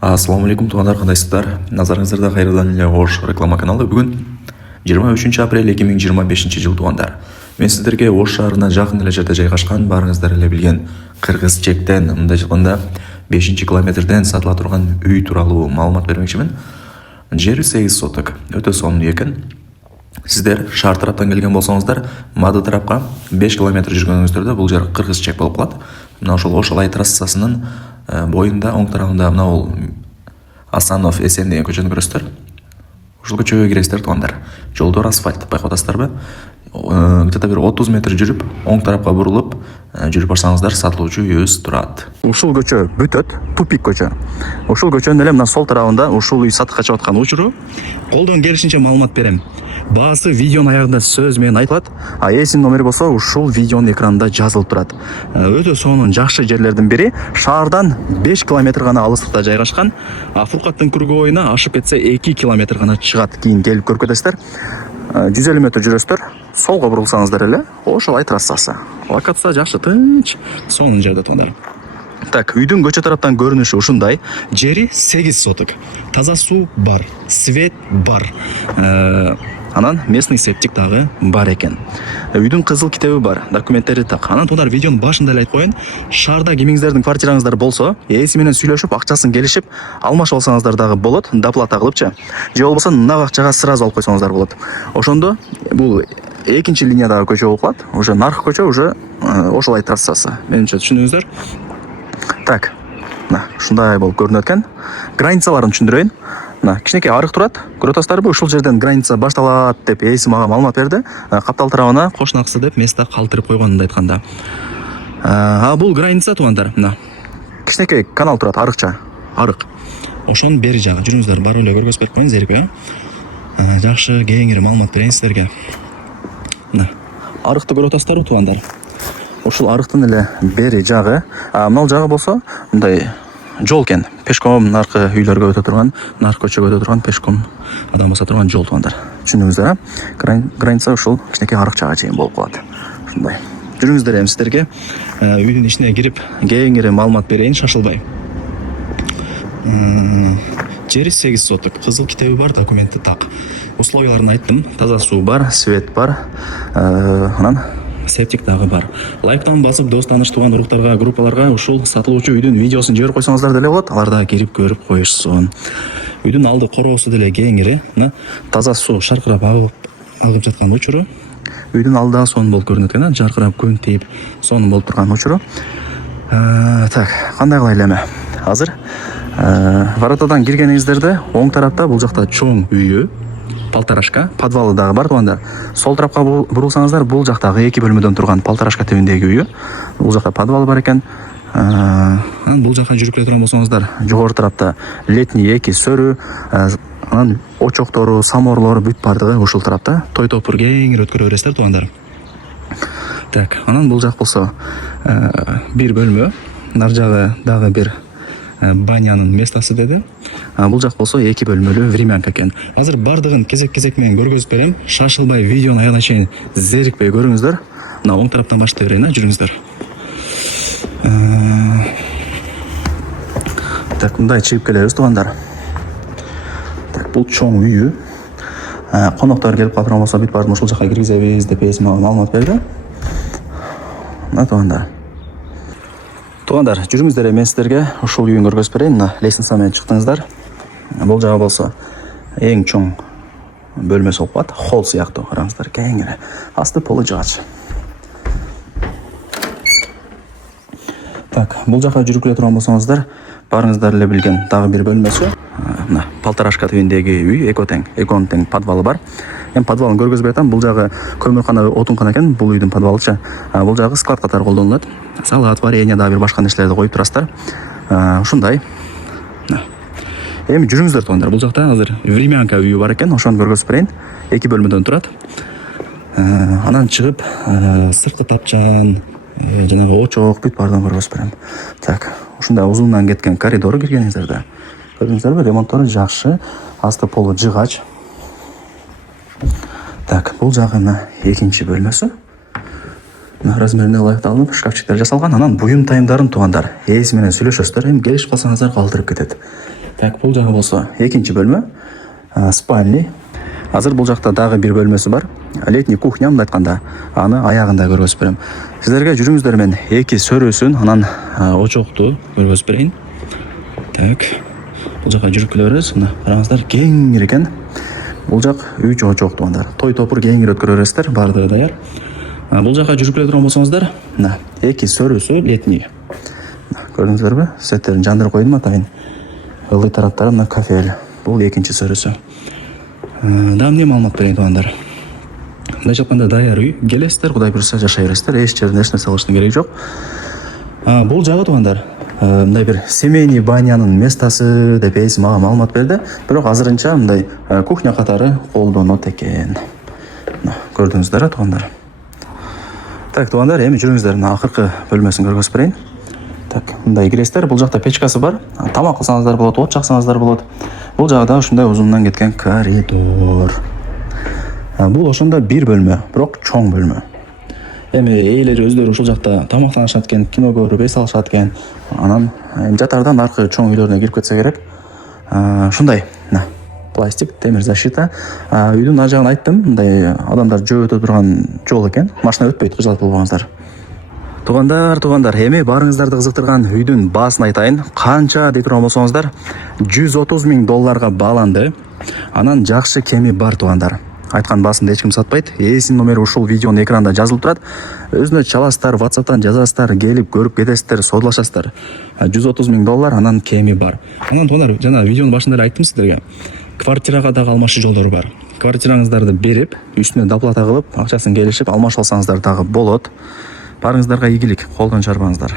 Ассаламу алейкум туғандар, қандайсыздар? Назарыңыздарда қайырлы эле Ош реклама каналы. Бүгін 23 апрель 2025 жыл туғандар. Мен сіздерге Ош шаарына жақын эле жерде жайгашкан, барыңыздар эле билген Кыргыз чектен, мындай жылганда 5 километрден сатыла турган үй тууралуу маалымат бермекчимин. Жери 8 соток, өтө сонун экен. Сіздер шаар тараптан келген болсоңуздар, Мады тарапка 5 километр жүргөнүңүздөрдө бул жер Кыргыз чек болуп калат. Мына ошол Ош Алай трассасынын боюнда оң тарабында мына ол Асанов Эсен деген көчөнү көрөсүздөр. Ушул көчөгө киресиздер туугандар. Жолдор асфальт, байкап атасыздарбы? Где-то бир 30 метр жүрүп, оң тарапка бурулуп, жүрүп барсаңыздар сатылуучу үйүбүз турат. Ушул көчө бүтөт, тупик көчө. Ушул көчөнүн эле мына сол тарабында ушул үй сатыкка чыгып аткан учуру колдон келишинче маалымат берем. Баасы видеонун аягында сөз менен айтылат, а эсин номери болсо ушул видеонун экранында жазылып турат. Өтө сонун жакшы жерлердин бири, шаардан 5 километр гана алыстыкта жайгашкан. Фуркаттын круговойуна ашып кетсе 2 километр гана чыгат. Кийин келип көрүп кетесиздер. 150 метр жүрөсүздөр, солго бурулсаңыздар эле Ош Алай трассасы. Локация жакшы, тынч, сонун жерде туугандар. Так, үйдүн көчө тараптан көрүнүшү ушундай. Жери 8 соток. Таза суу бар, свет бар. Анан местный септик дагы бар экен. Үйдүн кызыл китеби бар, документтери так. Анан туудар видеонун башында эле айтып коеюн, шаарда кимиңиздердин квартираңыздар болсо, ээси менен сүйлөшүп, акчасын келишип, алмашып алсаңыздар дагы болот, доплата кылыпчы. Же болбосо нак акчага сразу алып койсоңуздар болот. Ошондо бул экинчи линиядагы көчө болуп калат. Уже наркы көчө, уже Ош Алай трассасы. Менимче түшүндүңүздөр. Так, мына ушундай болуп көрүнөт экен. Границаларын түшүндүрөйүн. Мына кичинекей арык турат. Көрүп атасыздарбы? Ушул жерден граница башталат деп эси мага маалымат берди. Каптал тарабына Кошнаксы деп место калтырып койгон мындай айтканда. Бул граница туугандар. Мына кичинекей канал турат, арыкча. Арык. Ошонун бери жагы. Жүрүңүздөр, барып эле көргөзүп берип коеюн зерикпей. Жакшы кеңири маалымат берейин силерге. Мына арыкты көрүп атасыздарбы туугандар? Ушул арыктын эле бери жагы, мына жагы болсо мындай жол экен. Пешком наркы үйлөргө өтө турган, наркы көчөгө өтө турган пешком адам баса турган жол туугандар. Түшүндүңүздөр, граница ушул кичинекей арыкчага чейин болуп калат. Ушундай. Жүрүңүздөр, эми сиздерге үйдүн ичине кирип кеңири маалымат берейин, шашылбай. Жери 8 соток, кызыл китеби бар, документи так. Условияларын айттым, таза суу бар, свет бар, анан септик дагы бар. Лайктан басып, дос таныш туган уруктарга, группаларга ушул сатылуучу үйдүн видеосун жиберип койсоңуздар деле болот. Алар да кирип көрүп коюшсун. Үйдүн алды короосу деле кеңири, мына таза суу шаркырап агып жаткан учуру. Үйдүн алды сонун болуп көрүнөт экен, жаркырап күн тийип сонун болуп турган учуру. Так, кандай кылайлы эми? Азыр воротадан киргениңиздерде оң тарапта бул жакта чоң үйү, полторашка, подвалы дагы бар туугандар. Сол тарапка бурулсаңыздар, бул жактагы 2 бөлмөдөн турган полторашка тибиндеги үйү. Бул жакта подвалы бар экен. Бул жакка жүрүп келе турган болсоңуздар, жогору тарапта летний 2 сөрү, анан очоктору, самоорлору бүт бардыгы ушул тарапта. Той топур кеңири өткөрө бересиздер туугандар. Так, анан бул жак болсо бир бөлмө, нар жагы дагы бир банянын местасы деди. Бул жак болсо 2 бөлмөлүү времянка экен. Азыр бардыгын кезек-кезек менен көргөзүп берем. Шашылбай видеонун аягына чейин зерикпей көрүңүздөр. Мына оң тараптан баштай берейин, жүрүңүздөр. Так, мындай чыгып келебиз туугандар. Так, бул чоң үйү. Коноктор келип калган болсо бүт бардыгын ушул жакка киргизебиз деп эсим маалымат берди. Мына туугандар. Туугандар, жүрүңүздөр, мен сиздерге ушул үйүн көргөзүп берейин. Мына лестница менен чыктыңыздар. Бул жагы болсо эң чоң бөлмөсү болуп калат. Холл сыяктуу, караңыздар, кеңири. Асты полу жыгач. Так, бул жака жүрүп келе турган болсоңуздар, барыңыздар эле билген дагы бир бөлмөсү. Мына полторашка тибиндеги үй, эконун тең подвалы бар. Эми подвалын көргөзүп берем. Бул жагы көмүркана, отункана экен, бул үйдүн подвалычы. Бул жагы склад катары колдонулат. Салат, варенье дагы бир башка нерселерди коюп турасыздар. Ушундай. Эми жүрүңүздөр туугандар, бул жакта азыр времянка үйү бар экен, ошону көргөзүп берейин. 2 бөлмөдөн турат. Анан чыгып, сырткы тапчан, жанагы очок бүт бардыгын көргөзүп берем. Так, ушундай узундан кеткен коридору киргениңиздерде. Көрдүңүздөрбү, ремонттору жакшы, асты полу жыгач. Так, бул жагы экинчи бөлмөсү. размерине ылайыкталып шкафчиктер жасалган. Анан буюм тайымдарын туугандар эси менен сүйлөшөсүздөр, эми келишип калсаңыздар калтырып кетет. Так, бұл жағы болса екінші бөлме, спальный. Азыр бұл жақта дағы бір бөлмесі бар. Летний кухня мындай айтканда, аны аяғында көргөзүп берем. Сіздерге жүрүңүздөр мен эки сөрөсүн, анан очокту көргөзүп берейин. Так, бұл жаққа жүрүп келе беребиз. Мына караңыздар, кеңир экен. Бұл жақ 3 очок тугандар. Той топур кеңир өткөрө бересиздер, бардыгы даяр. Бұл жаққа жүрүп келе турган болсоңуздар, мына эки сөрөсү летний. Көрдүңүздөрбү? Сеттерин жандырып койдум атайын. Ылдый тараптары мына кафель. Бұл экинчи сөрөсү. Дам не маалымат берейин тугандар. Мындайча айтканда даяр үй. Келесиздер, Кудай буйруса жашай бересиздер. Эч жерден эч нерсе кылыштын кереги жок. Бул жагы тугандар, мындай бир семейный банянын местасы деп эси мага маалымат берди. Бирок азырынча мындай кухня катары колдонот экен. Көрдүңүздөр тугандар. Так, тугандар, эми жүрүңүздөр мына акыркы бөлмөсүн көргөзүп берейин. Так, мындай киресиздер. Бул жакта печкасы бар. Тамак кылсаңыздар болот, от жаксаңыздар болот. Бул жагда ушундай узундан кеткен коридор. Бул ошондо бир бөлмө, бирок чоң бөлмө. Эми ээлери өздөрү ушул жакта тамактанышат экен, кино көрүп эс алышат экен. Анан жатардан аркы чоң үйлөрүнө кирип кетсе керек. Ушундай, пластик, темир защита. Үйдүн ар жагын айттым, мындай адамдар жөө өтө турган жол экен. Машина өтпөйт, кыжалат болбоңуздар. Тугандар, эми барыңыздарды кызыктырган үйдүн баасын айтайын. Канча дей турган болсоңуздар, $130,000 бааланды. Анан жакшы кеми бар тугандар. Айткан баасында эч ким сатпайт. Эсин номери ушул видеонун экранында жазылып турат. Өзүнө чаласыздар, WhatsApp'тан жазасыздар, келип көрүп кетесиздер, содулашасыздар. $130,000 анан кеми бар. Анан тугандар, жана видеонун башында эле айттым сиздерге. Квартирага дагы алмашуу жолдору бар. Квартираңыздарды берип, үстүнө доплата кылып, акчасын келишип алмашып алсаңыздар дагы болот. Барыңыздарга ийгилик, колдон чарбаңыздар.